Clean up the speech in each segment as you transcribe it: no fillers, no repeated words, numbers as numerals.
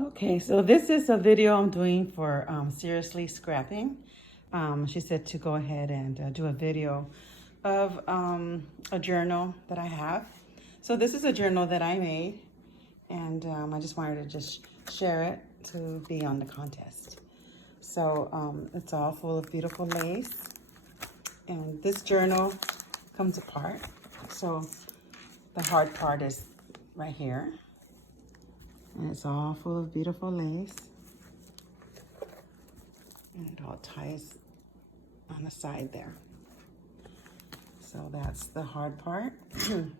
Okay, so this is a video I'm doing for Seriously Scrapping. She said to go ahead and do a video of a journal that I have. So this is a journal that I made, and I just wanted to just share it to be on the contest. So it's all full of beautiful lace, and this journal comes apart. So the hard part is right here. And it's all full of beautiful lace. And it all ties on the side there. So that's the hard part. And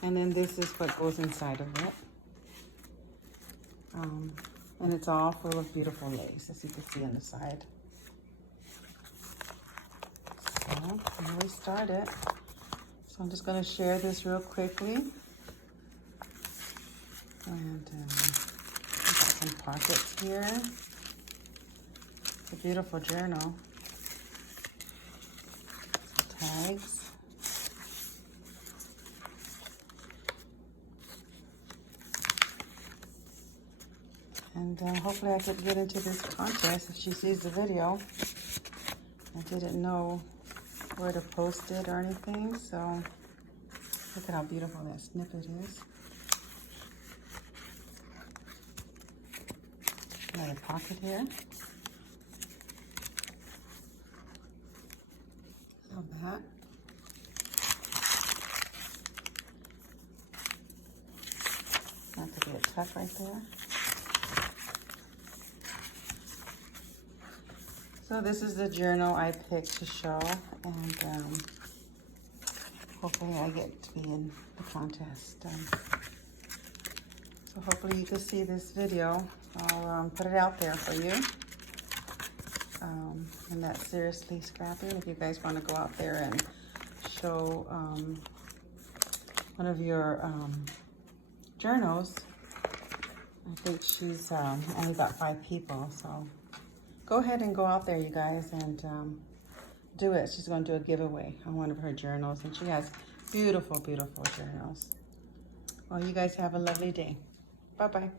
then this is what goes inside of it. And it's all full of beautiful lace, as you can see on the side. So here we start it. So I'm just going to share this real quickly. And got some pockets here. It's a beautiful journal. Some tags. And hopefully I could get into this contest if she sees the video. I didn't know where to post it or anything, so look at how beautiful that snippet is. Another pocket here. Love that. That could be a tuck right there. So this is the journal I picked to show, and hopefully I get to be in the contest. So hopefully you can see this video. I'll put it out there for you. And that's Seriously Scrapping. If you guys want to go out there and show one of your journals. I think she's only got 5 people, so go ahead and go out there, you guys, and do it. She's going to do a giveaway on one of her journals, and she has beautiful, beautiful journals. Well, you guys have a lovely day. Bye-bye.